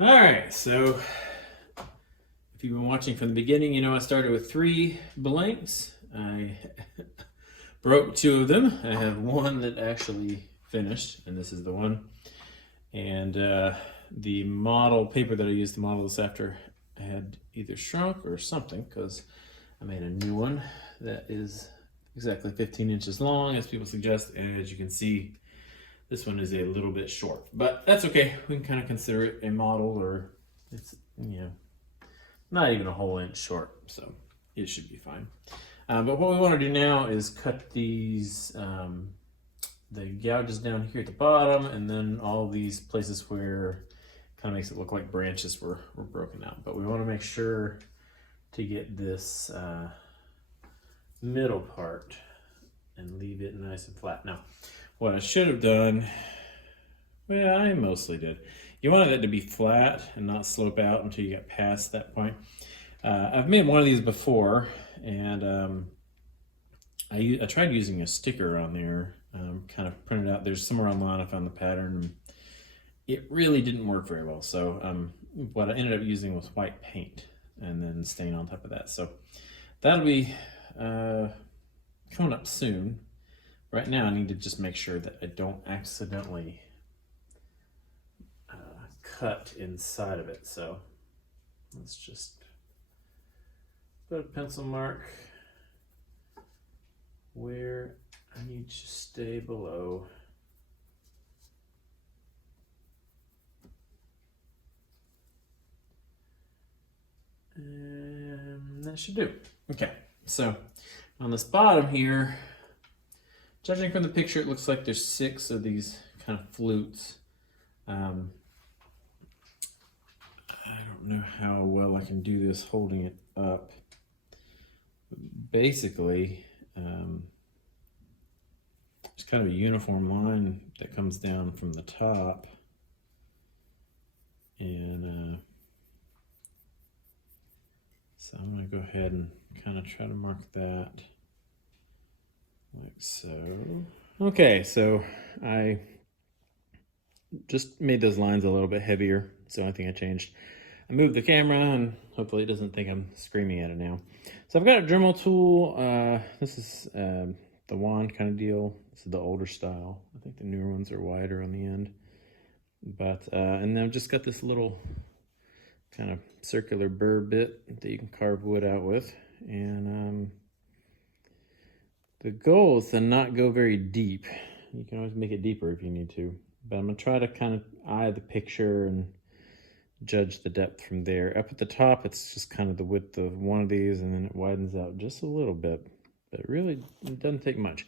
All right, so if you've been watching from the beginning, you know I started with 3 blanks. I broke 2 of them. I have one that actually finished, and this is the one. And the model paper that I used to model this after had either shrunk or something, because I made a new one that is exactly 15 inches long, as people suggest. And as you can see, this one is a little bit short, but that's okay. We can kind of consider it a model, or it's, not even a whole inch short, so it should be fine. But what we want to do now is cut these, the gouges down here at the bottom, and then all these places where it kind of makes it look like branches were broken out. But we want to make sure to get this middle part and leave it nice and flat. Now, what I should have done, well, I mostly did. You wanted it to be flat and not slope out until you get past that point. I've made one of these before, and I tried using a sticker on there, kind of printed out. There's somewhere online I found the pattern. It really didn't work very well. So what I ended up using was white paint and then stain on top of that. So that'll be coming up soon. Right now, I need to just make sure that I don't accidentally cut inside of it. So let's just put a pencil mark where I need to stay below. And that should do. Okay, so on this bottom here, judging from the picture, it looks like there's 6 of these kind of flutes. I don't know how well I can do this holding it up. Basically, it's kind of a uniform line that comes down from the top. And so I'm going to go ahead and kind of try to mark that like so. Okay, so I just made those lines a little bit heavier. It's the only thing I changed. I moved the camera, and hopefully it doesn't think I'm screaming at it now. So I've got a Dremel tool. This is the wand kind of deal. This is the older style. I think the newer ones are wider on the end. But and then I've just got this little kind of circular burr bit that you can carve wood out with. And the goal is to not go very deep. You can always make it deeper if you need to. But I'm going to try to kind of eye the picture and judge the depth from there. Up at the top, it's just kind of the width of one of these, and then it widens out just a little bit. But really, it doesn't take much.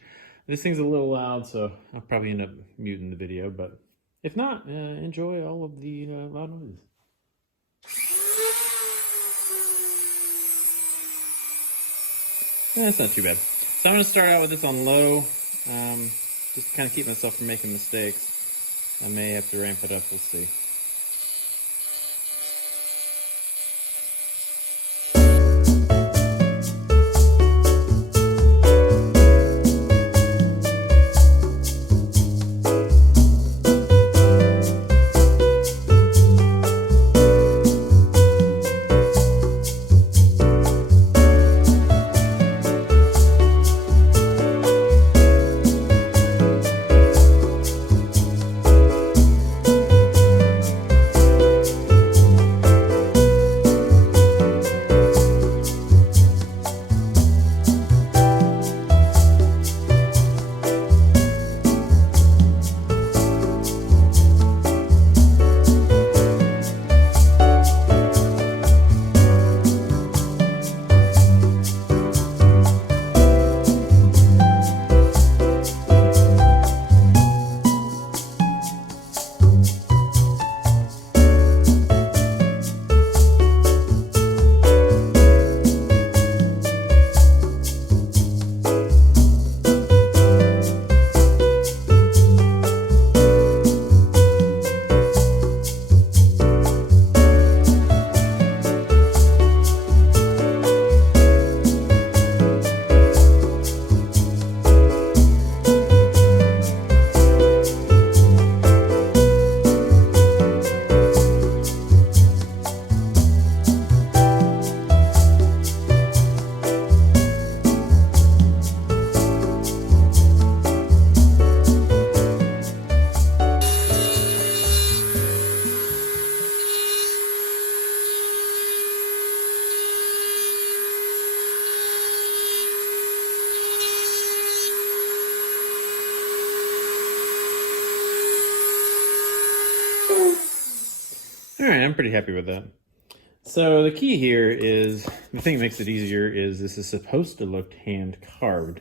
This thing's a little loud, so I'll probably end up muting the video. But if not, enjoy all of the loud noises. That's not too bad. So I'm going to start out with this on low, just to kind of keep myself from making mistakes. I may have to ramp it up, we'll see. All right, I'm pretty happy with that. So the key here is, the thing that makes it easier is this is supposed to look hand carved.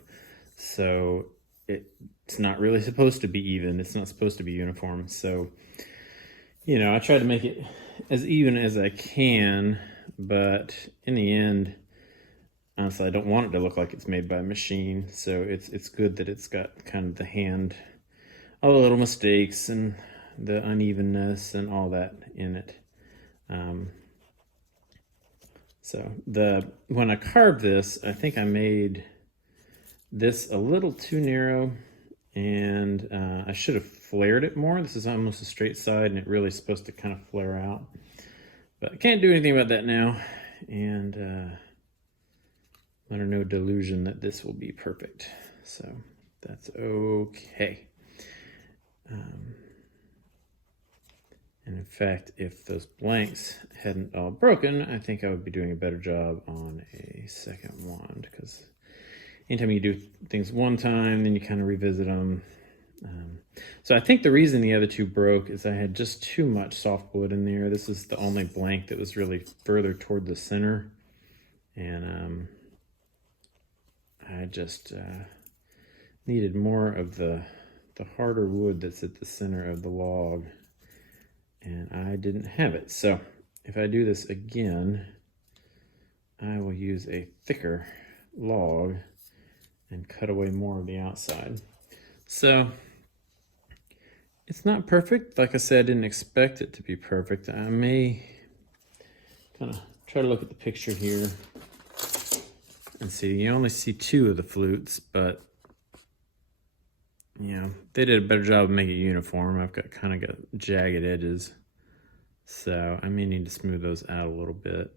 So it's not really supposed to be even. It's not supposed to be uniform. So, I try to make it as even as I can, but in the end, honestly, I don't want it to look like it's made by a machine. So it's good that it's got kind of the hand, all the little mistakes and the unevenness and all that in it. So when I carved this, I think I made this a little too narrow, and I should have flared it more. This is almost a straight side, and it really is supposed to kind of flare out. But I can't do anything about that now, and under no delusion that this will be perfect. So that's okay. And in fact, if those blanks hadn't all broken, I think I would be doing a better job on a second wand, because anytime you do things one time, then you kind of revisit them. So I think the reason the other two broke is I had just too much softwood in there. This is the only blank that was really further toward the center. And I just needed more of the harder wood that's at the center of the log. And I didn't have it. So if I do this again, I will use a thicker log and cut away more of the outside. So it's not perfect. Like I said, I didn't expect it to be perfect. I may kind of try to look at the picture here and see. You only see two of the flutes, but they did a better job of making it uniform. I've got kind of got jagged edges, so I may need to smooth those out a little bit.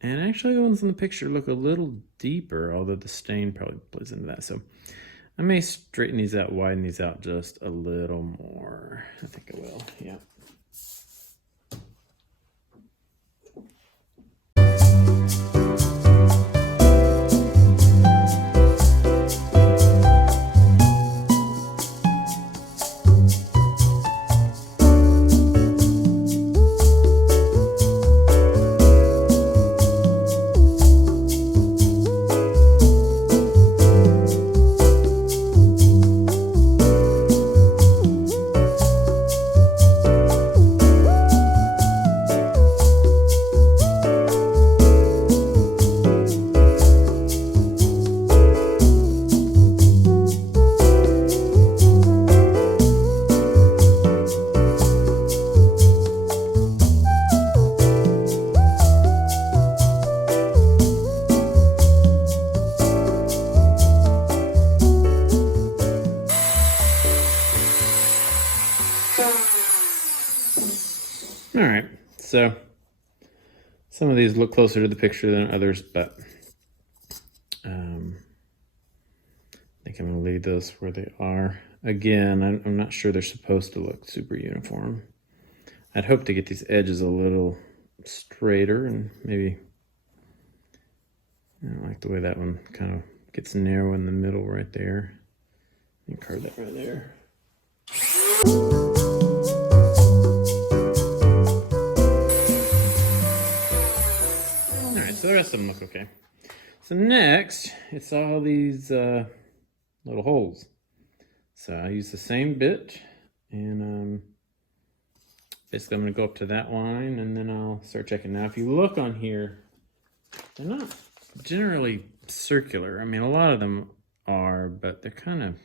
And actually the ones in the picture look a little deeper, although the stain probably plays into that. So I may straighten these out, widen these out just a little more. I think I will, yeah. All right, so some of these look closer to the picture than others, but I think I'm going to leave those where they are. Again, I'm not sure they're supposed to look super uniform. I'd hope to get these edges a little straighter, and maybe, I don't like the way that one kind of gets narrow in the middle right there. You can carve that right there. So the rest of them look okay. So next, it's all these little holes. So I use the same bit, and basically I'm going to go up to that line, and then I'll start checking. Now, if you look on here, they're not generally circular. I mean, a lot of them are, but they're kind of,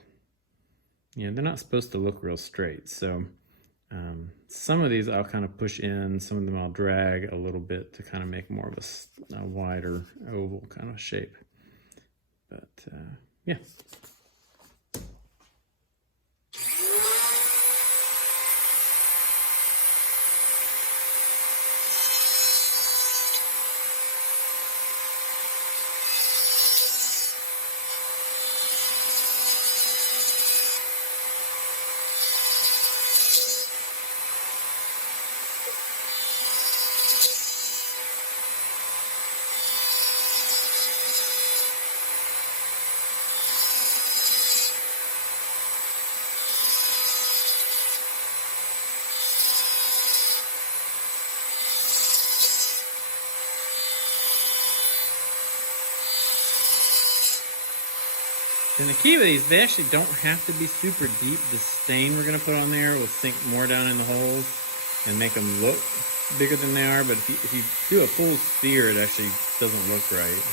they're not supposed to look real straight. So some of these I'll kind of push in, some of them I'll drag a little bit to kind of make more of a wider oval kind of shape. But yeah. And the key with these, they actually don't have to be super deep. The stain we're gonna put on there will sink more down in the holes and make them look bigger than they are. But if you do a full sphere, it actually doesn't look right.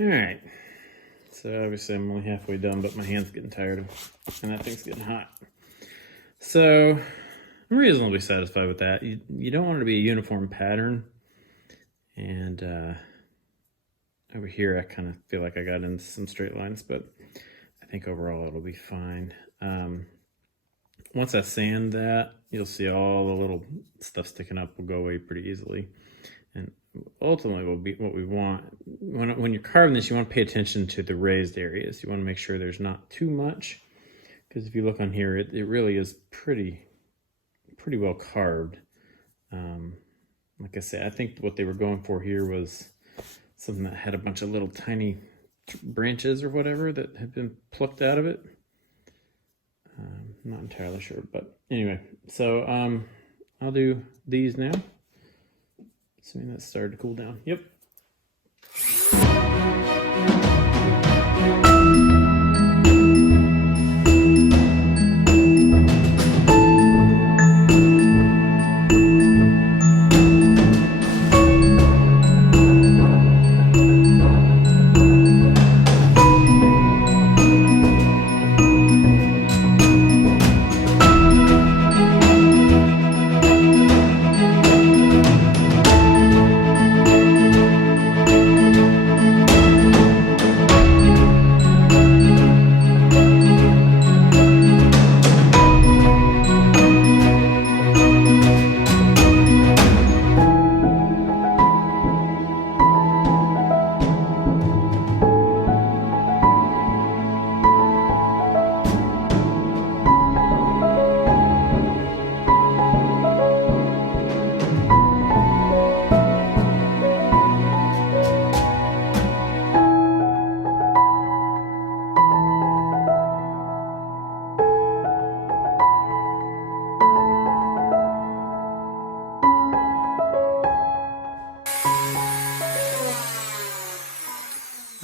All right, so obviously I'm only halfway done, but my hand's getting tired and that thing's getting hot. So I'm reasonably satisfied with that. You don't want it to be a uniform pattern. And over here, I kind of feel like I got into some straight lines, but I think overall it'll be fine. Once I sand that, you'll see all the little stuff sticking up will go away pretty easily. And ultimately will be what we want. When you're carving this, you want to pay attention to the raised areas. You want to make sure there's not too much, because if you look on here, it really is pretty well carved. Like I said, I think what they were going for here was something that had a bunch of little tiny branches or whatever that have been plucked out of it. I'm not entirely sure, but anyway, so I'll do these now. Assuming that started to cool down. Yep.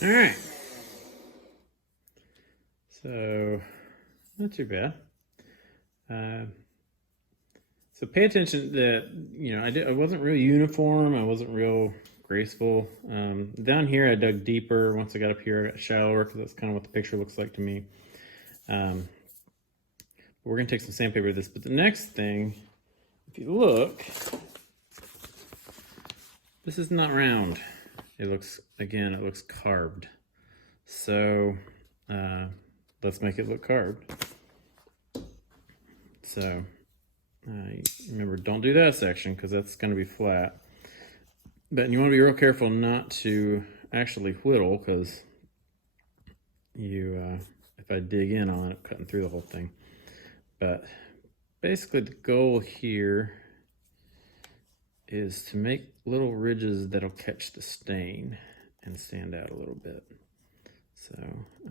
All right, so not too bad. So pay attention that, I wasn't real uniform. I wasn't real graceful. Down here, I dug deeper. Once I got up here, I got shallower, because that's kind of what the picture looks like to me. But we're gonna take some sandpaper with this. But the next thing, if you look, this is not round. It looks carved. So let's make it look carved. So remember, don't do that section, because that's going to be flat. But you want to be real careful not to actually whittle, because if I dig in on it, cutting through the whole thing. But basically the goal here is to make little ridges that'll catch the stain and stand out a little bit. So I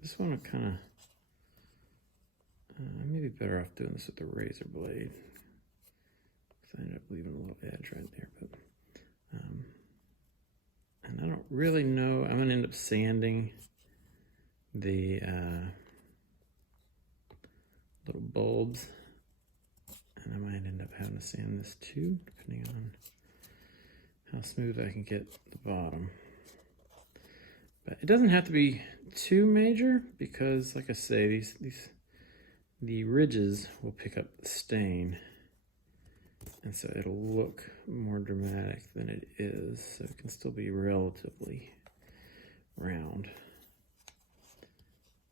just want to kind of, maybe better off doing this with the razor blade. I ended up leaving a little edge right there, but and I don't really know. I'm gonna end up sanding the little bulbs, and I might end up having to sand this too, depending on how smooth I can get the bottom. But it doesn't have to be too major because, like I say, the ridges will pick up the stain. And so it'll look more dramatic than it is, so it can still be relatively round.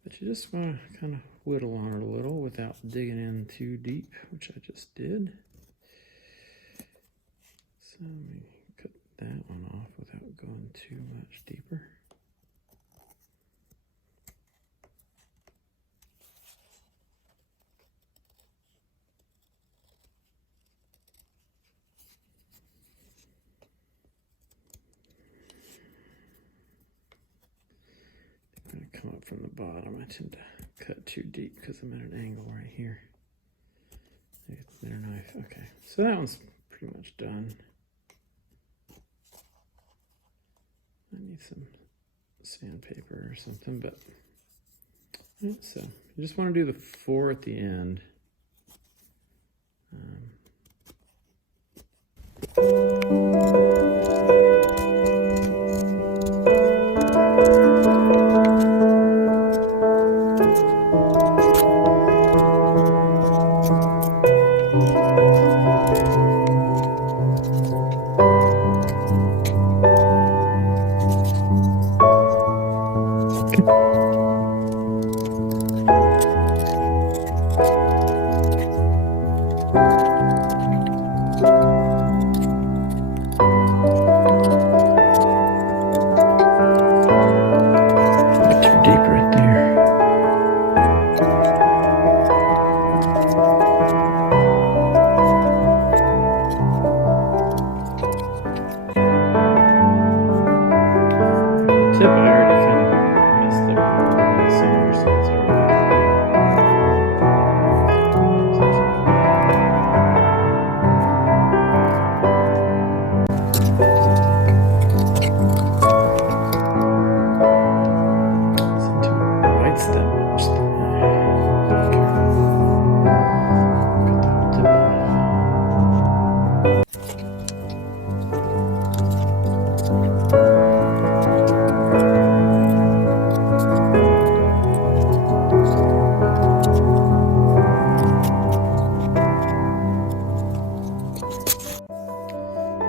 But you just want to kind of whittle on it a little without digging in too deep, which I just did. So let me cut that one off without going too much deeper. Come up from the bottom. I tend to cut too deep because I'm at an angle right here. Maybe it's a thinner knife. Okay, so that one's pretty much done. I need some sandpaper or something, but yeah, so you just want to do the 4 at the end. Tip I already kind of messed up the center, so it's already. Bites that much. Cut the tip off.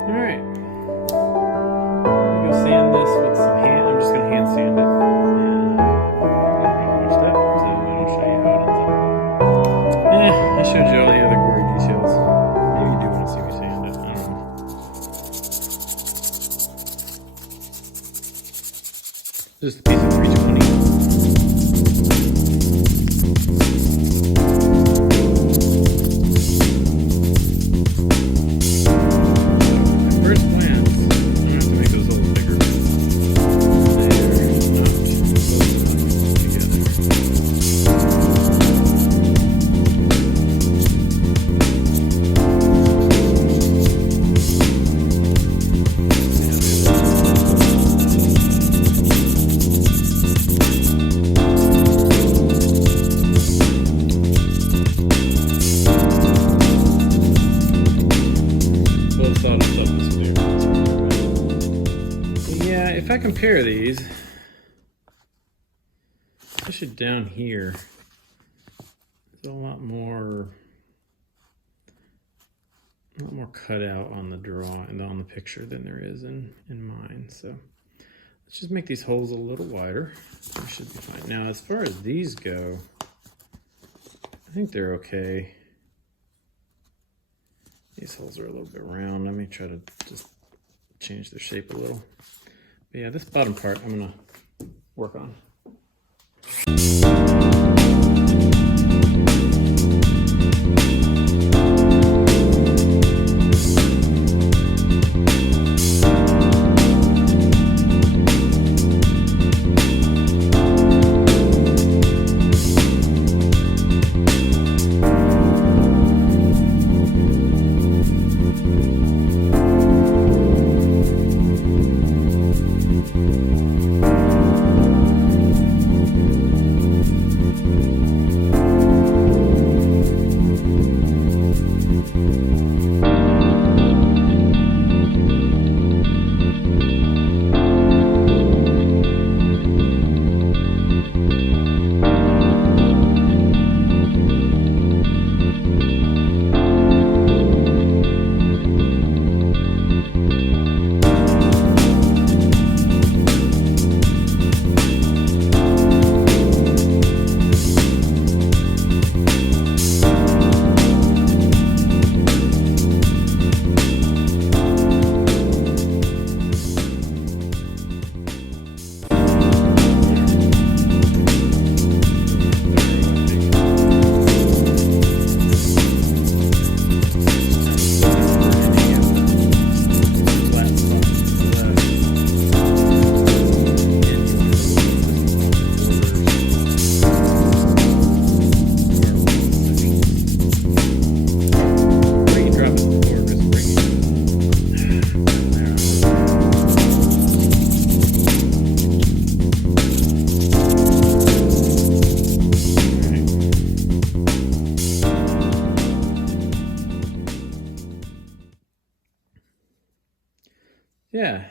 Alright, I'm going to sand this with some hand. I'm just going to hand sand it. And pretty much that, so I don't show you how it ends up. I showed you all the other gory details. Maybe you do want to see me sand it. I don't know. Just a piece of 320. Yeah, if I compare these, especially down here, there's a lot more cut out on the drawing, on the picture than there is in mine. So let's just make these holes a little wider. We should be fine. Now, as far as these go, I think they're okay. These holes are a little bit round. Let me try to just change their shape a little. But yeah, this bottom part I'm gonna work on.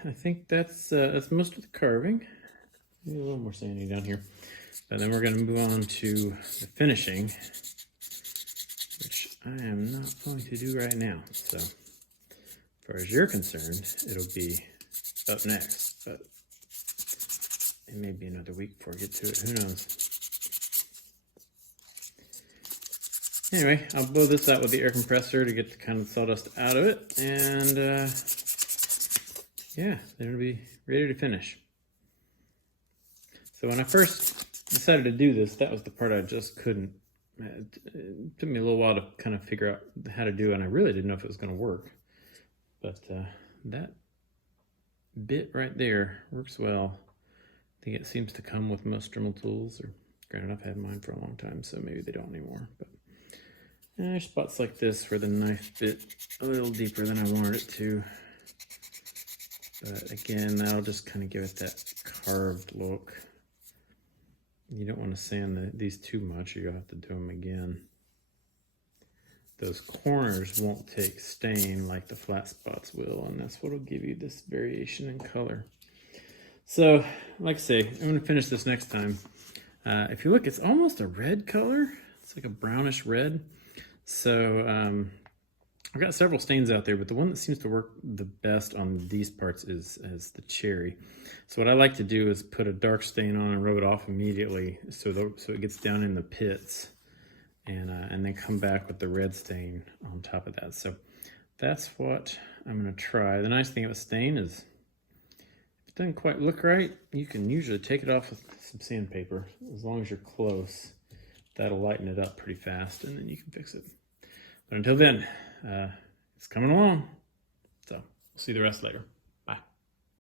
I think that's most of the carving. Maybe a little more sandy down here. But then we're going to move on to the finishing, which I am not going to do right now. So as far as you're concerned, it'll be up next, but it may be another week before I get to it. Who knows? Anyway, I'll blow this out with the air compressor to get the kind of sawdust out of it, and yeah, then it'll be ready to finish. So when I first decided to do this, that was the part I just couldn't. It took me a little while to kind of figure out how to do, and I really didn't know if it was going to work. But that bit right there works well. I think it seems to come with most Dremel tools, or granted, I've had mine for a long time, so maybe they don't anymore. But there's spots like this where the knife bit a little deeper than I wanted it to. But again, that'll just kind of give it that carved look. You don't want to sand these too much, or you'll have to do them again. Those corners won't take stain like the flat spots will, and that's what'll give you this variation in color. So, like I say, I'm going to finish this next time. If you look, it's almost a red color. It's like a brownish red. So I've got several stains out there, but the one that seems to work the best on these parts is the cherry. So what I like to do is put a dark stain on and rub it off immediately, so it gets down in the pits, and then come back with the red stain on top of that. So that's what I'm going to try. The nice thing about stain is, if it doesn't quite look right, you can usually take it off with some sandpaper. As long as you're close, that'll lighten it up pretty fast, and then you can fix it. But until then, it's coming along. So we'll see the rest later.